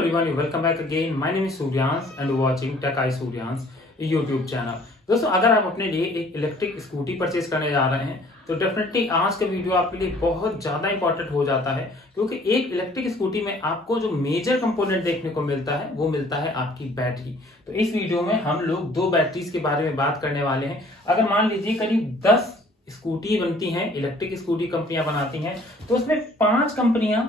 everyone, welcome back again. My name is Suryansh and watching Tech Eye Suryansh YouTube channel. दोस्तों, अगर आप अपने लिए एक इलेक्ट्रिक स्कूटी परचेज करने जा रहे हैं तो डेफिनेटली आज का वीडियो आपके लिए बहुत ज्यादा इंपॉर्टेंट हो जाता है, क्योंकि एक इलेक्ट्रिक स्कूटी में आपको जो मेजर कंपोनेंट देखने को मिलता है वो मिलता है आपकी बैटरी। तो इस वीडियो में हम लोग दो बैटरीज के बारे में बात करने वाले हैं। अगर मान लीजिए करीब 10 स्कूटी बनती हैं, इलेक्ट्रिक स्कूटी कंपनियां बनाती हैं, तो उसमें 5 कंपनियां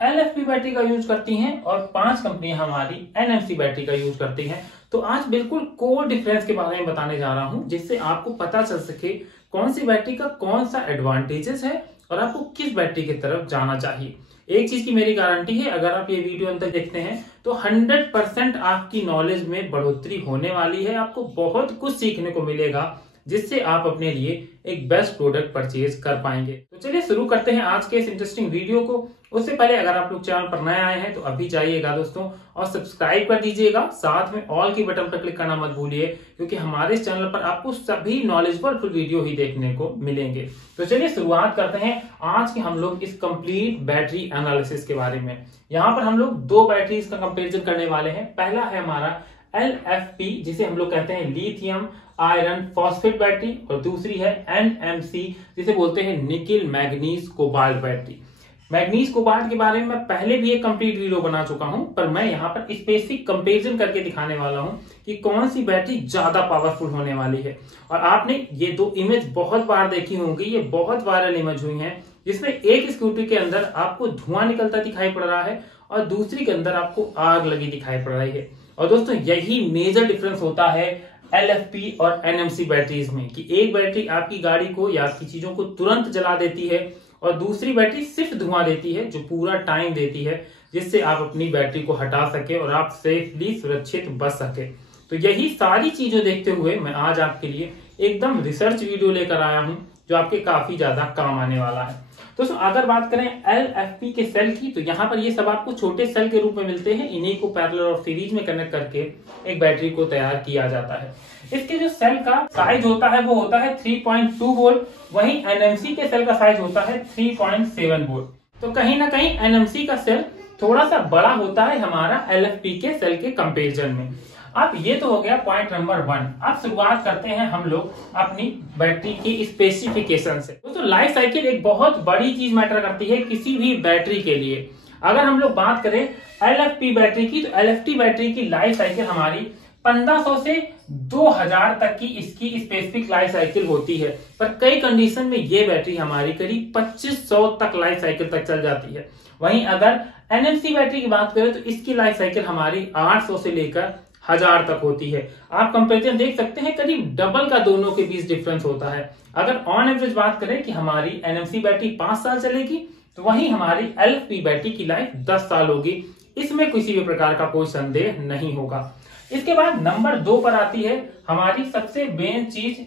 LFP बैटरी का यूज करती हैं और 5 कंपनियां हमारी NMC बैटरी का यूज करती हैं। तो आज बिल्कुल कोर डिफरेंस के बारे में बताने जा रहा हूं, जिससे आपको पता चल सके कौन सी बैटरी का कौन सा एडवांटेजेस है और आपको किस बैटरी की तरफ जाना चाहिए। एक चीज की मेरी गारंटी है, अगर आप ये वीडियो अंदर देखते हैं तो 100% आपकी नॉलेज में बढ़ोतरी होने वाली है। आपको बहुत कुछ सीखने को मिलेगा, जिससे आप अपने लिए एक बेस्ट प्रोडक्ट परचेज कर पाएंगे। तो चलिए शुरू करते हैं आज के इस इंटरेस्टिंग वीडियो को। उससे पहले अगर आप लोग चैनल पर नए आए हैं तो अभी जाइएगा दोस्तों और सब्सक्राइब कर दीजिएगा, साथ में ऑल की बटन पर क्लिक करना मत भूलिए, क्योंकि हमारे इस चैनल पर आपको सभी नॉलेजेबल फुल वीडियो ही देखने को मिलेंगे। तो चलिए शुरुआत करते हैं आज के हम लोग इस कंप्लीट बैटरी एनालिसिस के बारे में। यहाँ पर हम लोग दो बैटरीज का कंपेरिजन करने वाले हैं। पहला है हमारा LFP, जिसे हम लोग कहते हैं लिथियम आयरन फॉस्फेट बैटरी, और दूसरी है NMC, जिसे बोलते हैं nickel manganese cobalt battery. Manganese cobalt के बारे में मैं पहले भी एक कंप्लीट वीडियो बना चुका हूं, पर मैं यहाँ पर स्पेसिफिक कंपैरिजन करके दिखाने वाला हूं कि कौन सी बैटरी ज्यादा पावरफुल होने वाली है। और आपने ये दो इमेज बहुत बार देखी होंगी, ये बहुत वायरल इमेज हुई हैं, जिसमें एक स्कूटी के अंदर आपको धुआं निकलता दिखाई पड़ रहा है और दूसरी के अंदर आपको आग लगी दिखाई पड़ रही है। और दोस्तों, यही मेजर डिफरेंस होता है LFP और NMC बैटरीज में, कि एक बैटरी आपकी गाड़ी को या आपकी चीजों को तुरंत जला देती है और दूसरी बैटरी सिर्फ धुआं देती है, जो पूरा टाइम देती है, जिससे आप अपनी बैटरी को हटा सके और आप सेफली सुरक्षित बच सके। तो यही सारी चीजें देखते हुए मैं आज आपके लिए एकदम रिसर्च वीडियो लेकर आया हूं, जो आपके काफी ज्यादा काम आने वाला है। दोस्तों, अगर बात करें LFP के सेल की, तो यहाँ पर ये सब आपको छोटे सेल के रूप में मिलते हैं। इन्हीं को पैरेलल और सीरीज में कनेक्ट करके एक बैटरी को तैयार किया जाता है। इसके जो सेल का साइज होता है वो होता है 3.2 वोल्ट, वहीं NMC के सेल का साइज होता है 3.7 वोल्ट। तो कहीं ना कहीं NMC का सेल थोड़ा सा बड़ा होता है हमारा LFP के सेल के कंपेरिजन में। अब ये तो हो गया पॉइंट नंबर 1। अब शुरुआत करते हैं हम लोग अपनी बैटरी की स्पेसिफिकेशन से। दोस्तों, लाइफ साइकिल एक बहुत बड़ी चीज मैटर करती है किसी भी बैटरी के लिए। अगर हम लोग बात करें LFP बैटरी की, तो LFP बैटरी की लाइफ साइकिल हमारी 1500 से 2000 तक की इसकी स्पेसिफिक लाइफ साइकिल होती है, पर कई कंडीशन में ये बैटरी हमारी करीब 2500 तक लाइफ साइकिल तक चल जाती है। वहीं अगर NMC बैटरी की बात करें तो इसकी लाइफ साइकिल हमारी 800 से लेकर 1000 तक होती है। आप कंपेरिजन देख सकते हैं, करीब डबल का दोनों के बीच डिफरेंस होता है। अगर ऑन एवरेज बात करें कि हमारी NMC बैटरी 5 साल चलेगी, तो वहीं हमारी LFP बैटरी की लाइफ 10 साल होगी। इसमें किसी भी प्रकार का कोई संदेह नहीं होगा। इसके बाद नंबर 2 पर आती है हमारी सबसे मेन चीज,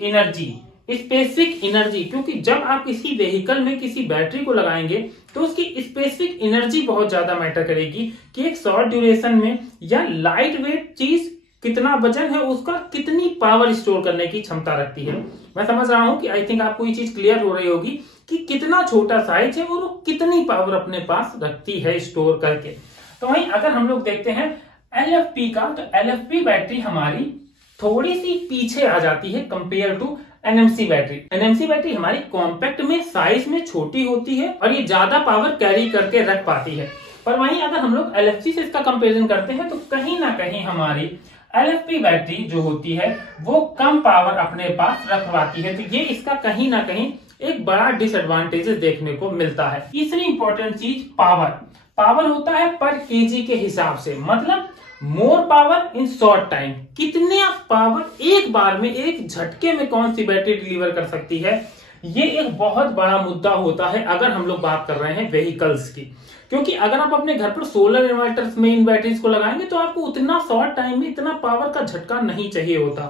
एनर्जी, स्पेसिफिक एनर्जी। क्योंकि जब आप किसी व्हीकल में किसी बैटरी को लगाएंगे तो उसकी स्पेसिफिक एनर्जी बहुत ज्यादा मैटर करेगी, कि एक शॉर्ट ड्यूरेशन में या लाइट वेट चीज कितना वजन है, उसका कितनी पावर स्टोर करने की क्षमता रखती है। मैं समझ रहा हूं कि आई थिंक आपको ये चीज क्लियर हो रही होगी कि कितना छोटा साइज है और वो कितनी पावर अपने पास रखती है स्टोर करके। तो वहीं अगर हम लोग देखते हैं LFP का, तो LFP बैटरी हमारी थोड़ी सी पीछे आ जाती है compare to NMC battery. NMC battery हमारी कॉम्पैक्ट में, साइज में छोटी होती है और ये ज्यादा पावर कैरी करके रख पाती है। पर वहीं अगर हम लोग LFP से इसका कंपैरिजन करते हैं तो कहीं ना कहीं हमारी LFP बैटरी जो होती है वो कम पावर अपने पास रख पाती है। तो ये इसका कहीं ना कहीं एक बड़ा डिसएडवांटेजेस देखने को मिलता है। तीसरी इंपॉर्टेंट चीज, पावर होता है पर केजी के हिसाब से, मतलब more power in short time. कितने पावर एक बार में, एक झटके में कौन सी बैटरी डिलीवर कर सकती है, ये एक बहुत बड़ा मुद्दा होता है अगर हम लोग बात कर रहे हैं व्हीकल्स की। क्योंकि अगर आप अपने घर पर सोलर इन्वर्टर्स में इन बैटरीज को लगाएंगे तो आपको उतना शॉर्ट टाइम में इतना पावर का झटका नहीं चाहिए होता।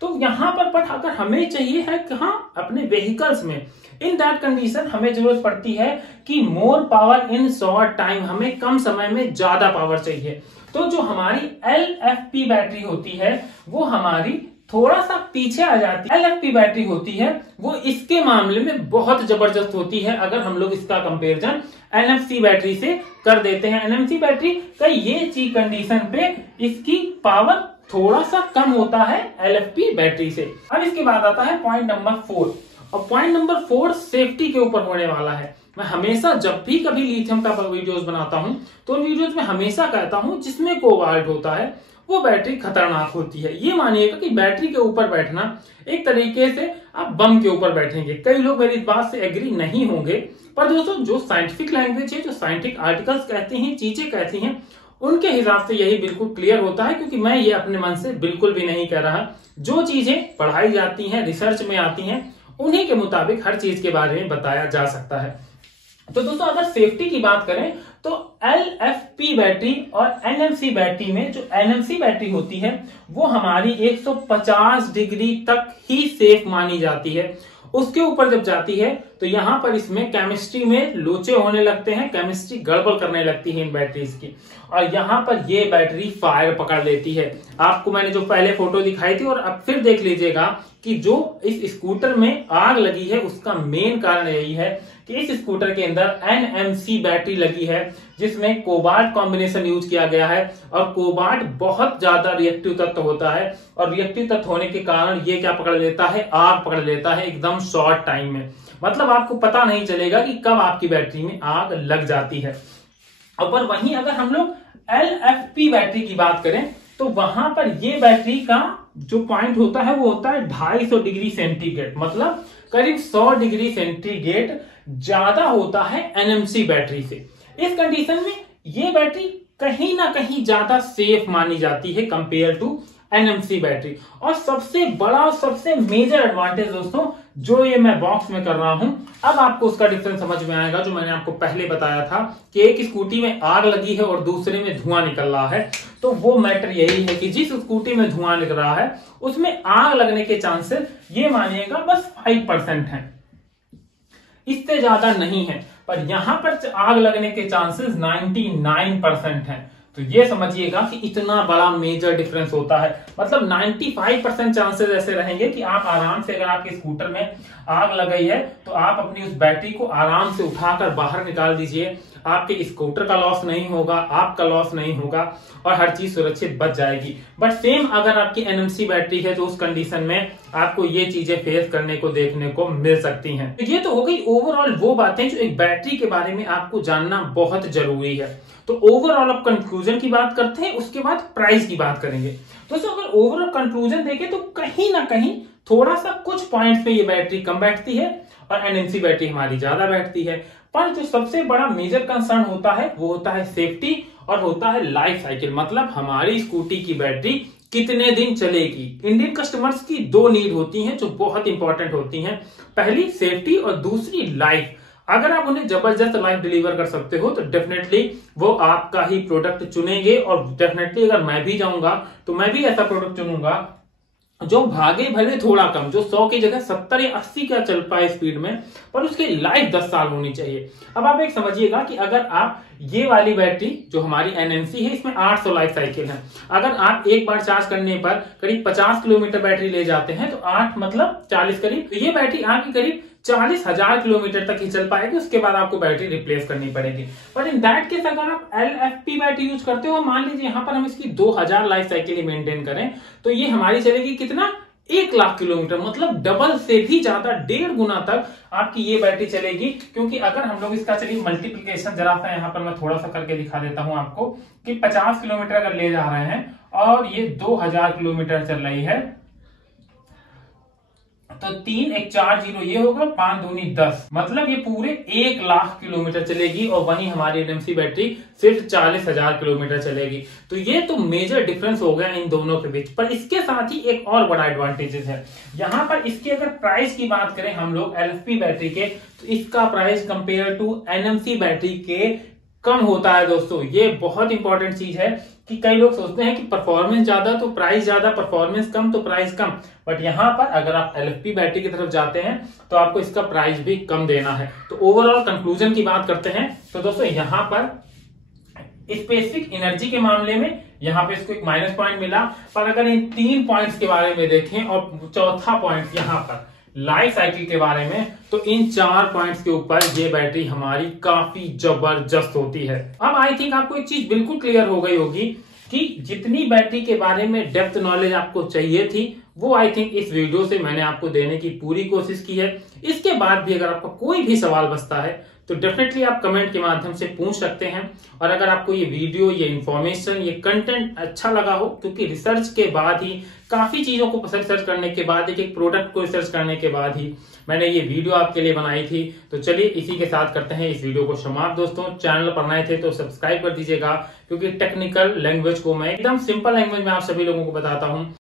तो यहाँ पर अगर हमें चाहिए है कि हाँ, अपने व्हीकल्स में इन दैट कंडीशन हमें जरूरत पड़ती है कि more power in short time, हमें कम समय में ज्यादा पावर चाहिए। तो जो हमारी LFP बैटरी होती है वो हमारी थोड़ा सा पीछे आ जाती है। LFP बैटरी होती है वो इसके मामले में बहुत जबरदस्त होती है अगर हम लोग इसका कंपैरिजन एनएफसी बैटरी से कर देते हैं। एनएफसी बैटरी का ये चीज कंडीशन पे इसकी पावर थोड़ा सा कम होता है एलएफपी बैटरी से। अब इसके बाद आता है पॉइंट नंबर 4, और पॉइंट नंबर 4 सेफ्टी के ऊपर होने वाला है। मैं हमेशा जब भी कभी लिथियम का वीडियोस बनाता हूं तो उन वीडियोस में हमेशा कहता हूं जिसमें कोबाल्ट होता है वो बैटरी खतरनाक होती है। ये मानिएगा कि बैटरी के ऊपर बैठना एक तरीके से आप बम के ऊपर बैठेंगे। कई लोग मेरी इस बात से एग्री नहीं होंगे, पर दोस्तों जो साइंटिफिक लैंग्वेज है, जो साइंटिफिक आर्टिकल्स कहते हैं, चीजें कहती हैं, उनके हिसाब से यही बिल्कुल क्लियर होता है। क्योंकि मैं ये अपने मन से बिल्कुल भी नहीं कह रहा। जो चीजें पढ़ाई जाती हैं, रिसर्च में आती हैं, उन्हीं के मुताबिक हर चीज के बारे में बताया जा सकता है। तो दोस्तों अगर सेफ्टी की बात करें तो एलएफपी बैटरी और एनएमसी बैटरी में जो एनएमसी बैटरी होती है वो हमारी 150 डिग्री तक ही सेफ मानी जाती है। उसके ऊपर जब जाती है तो यहां पर इसमें केमिस्ट्री में लोचे होने लगते हैं, केमिस्ट्री गड़बड़ करने लगती है इन बैटरीज की, और यहां पर ये बैटरी फायर पकड़ लेती है। आपको मैंने जो पहले फोटो दिखाई थी और अब फिर देख लीजिएगा कि जो इस स्कूटर में आग लगी है उसका मेन कारण यही है कि इस स्कूटर के अंदर एनएमसी बैटरी लगी है जिसमें कोबाल्ट कॉम्बिनेशन यूज किया गया है, और कोबाल्ट बहुत ज्यादा रिएक्टिव तत्व होता है, और रिएक्टिव तत्व होने के कारण ये क्या पकड़ लेता है, आग पकड़ लेता है एकदम शॉर्ट टाइम में। मतलब आपको पता नहीं चलेगा कि कब आपकी बैटरी में आग लग जाती है। और वहीं अगर हम लोग एलएफपी बैटरी की बात करें तो वहां पर ये बैटरी का जो पॉइंट होता है वो होता है 250 डिग्री सेंटीग्रेड, मतलब करीब 100 डिग्री सेंटीग्रेड ज्यादा होता है एनएमसी बैटरी से। इस कंडीशन में ये बैटरी कहीं ना कहीं ज्यादा सेफ मानी जाती है कंपेयर टू एनएमसी बैटरी। और सबसे बड़ा और सबसे मेजर एडवांटेज दोस्तों जो ये मैं बॉक्स में कर रहा हूं, अब आपको उसका डिफरेंस समझ में आएगा। जो मैंने आपको पहले बताया था कि एक स्कूटी में आग लगी है और दूसरे में धुआं निकल रहा है, तो वो मैटर यही है कि जिस स्कूटी में धुआं निकल रहा है उसमें आग लगने के चांसेस ये मानिएगा बस 5% है, इससे ज्यादा नहीं है। पर यहां पर आग लगने के चांसेस 99% है। तो ये समझिएगा कि इतना बड़ा मेजर डिफरेंस होता है। मतलब 95% चांसेस ऐसे रहेंगे कि आप आराम से, अगर आपके स्कूटर में आग लग गई है तो आप अपनी उस बैटरी को आराम से उठाकर बाहर निकाल दीजिए। आपके स्कूटर का लॉस नहीं होगा, आपका लॉस नहीं होगा, और हर चीज सुरक्षित बच जाएगी। बट सेम अगर आपकी एनएमसी बैटरी है तो उस कंडीशन में आपको ये चीजें फेस करने को देखने को मिल सकती हैं। ये तो हो गई ओवरऑल वो बातें जो एक बैटरी के बारे में आपको जानना बहुत जरूरी है। तो ओवरऑल अब कंक्लूजन की बात करते हैं, उसके बाद प्राइस की बात करेंगे। दोस्तों अगर ओवरऑल कंक्लूजन देखें तो कहीं ना कहीं थोड़ा सा कुछ पॉइंट्स पे ये बैटरी कम बैठती है और एनएमसी बैटरी हमारी ज्यादा बैठती है। पर जो सबसे बड़ा मेजर कंसर्न होता है वो होता है सेफ्टी और होता है लाइफ साइकिल, मतलब हमारी स्कूटी की बैटरी कितने दिन चलेगी। इंडियन कस्टमर्स की 2 नीड होती हैं जो बहुत इंपॉर्टेंट होती हैं, पहली सेफ्टी और दूसरी लाइफ। अगर आप उन्हें जबरदस्त लाइफ डिलीवर कर सकते हो तो डेफिनेटली वो आपका ही प्रोडक्ट चुनेंगे। और डेफिनेटली अगर मैं भी जाऊंगा तो मैं भी ऐसा प्रोडक्ट चुनूंगा जो भागे भले थोड़ा कम, जो 100 की जगह 70 या 80 का चल पाए स्पीड में, पर उसकी लाइफ 10 साल होनी चाहिए। अब आप एक समझिएगा कि अगर आप ये वाली बैटरी जो हमारी एनएमसी है इसमें 800 लाइफ साइकिल है। अगर आप एक बार चार्ज करने पर करीब 50 किलोमीटर बैटरी ले जाते हैं तो 8 मतलब 40 करीब, तो ये बैटरी आपकी करीब 40,000 किलोमीटर तक ही चल पाएगी। उसके बाद आपको बैटरी रिप्लेस करनी पड़ेगी। पर इन दैट केस अगर आप एलएफपी बैटरी यूज करते हो, मान लीजिए यहाँ पर हम इसकी 2000 लाइफ साइकिल ही मेंटेन करें तो ये हमारी चलेगी कितना, 1 लाख किलोमीटर, मतलब डबल से भी ज्यादा, 1.5 गुना तक आपकी ये बैटरी चलेगी। क्योंकि अगर हम लोग इसका चलिए मल्टीप्लीकेशन जरा सा यहाँ पर मैं थोड़ा सा करके दिखा देता हूं आपको कि 50 किलोमीटर अगर ले जा रहे हैं और ये 2000 किलोमीटर चल रही है तो 3 1 4 0 ये होगा, 5 दूनी 10, मतलब ये पूरे 1 लाख किलोमीटर चलेगी। और वहीं हमारी एनएमसी बैटरी सिर्फ 40,000 किलोमीटर चलेगी। तो ये तो मेजर डिफरेंस हो गया इन दोनों के बीच। पर इसके साथ ही एक और बड़ा एडवांटेजेस है यहाँ पर। इसके अगर प्राइस की बात करें हम लोग एलएफपी बैटरी के, तो इसका price compare to NMC battery के कम होता है। दोस्तों ये बहुत इंपॉर्टेंट चीज है कि कई लोग सोचते हैं कि परफॉर्मेंस ज्यादा तो प्राइस ज्यादा, परफॉर्मेंस कम तो प्राइस कम। बट यहाँ पर अगर आप एलएफपी बैटरी की तरफ जाते हैं तो आपको इसका प्राइस भी कम देना है। तो ओवरऑल कंक्लूजन की बात करते हैं तो दोस्तों यहाँ पर स्पेसिफिक एनर्जी के मामले में यहाँ पे इसको एक माइनस पॉइंट मिला। पर अगर इन 3 पॉइंट्स के बारे में देखें और चौथा पॉइंट यहाँ पर, लाइफ साइकिल के बारे में, तो इन 4 पॉइंट्स के ऊपर ये बैटरी हमारी काफी जबरदस्त होती है। अब आई थिंक आपको एक चीज बिल्कुल क्लियर हो गई होगी कि जितनी बैटरी के बारे में डेप्थ नॉलेज आपको चाहिए थी वो आई थिंक इस वीडियो से मैंने आपको देने की पूरी कोशिश की है। इसके बाद भी अगर आपका कोई भी सवाल बचता है तो डेफिनेटली आप कमेंट के माध्यम से पूछ सकते हैं। और अगर आपको ये वीडियो, ये इन्फॉर्मेशन, ये कंटेंट अच्छा लगा हो, क्योंकि रिसर्च के बाद ही, काफी चीजों को रिसर्च करने के बाद, एक प्रोडक्ट को रिसर्च करने के बाद ही मैंने ये वीडियो आपके लिए बनाई थी। तो चलिए इसी के साथ करते हैं इस वीडियो को समाप्त। दोस्तों, चैनल पर नए थे तो सब्सक्राइब कर दीजिएगा, क्योंकि टेक्निकल लैंग्वेज को मैं एकदम सिंपल लैंग्वेज में आप सभी लोगों को बताता हूँ।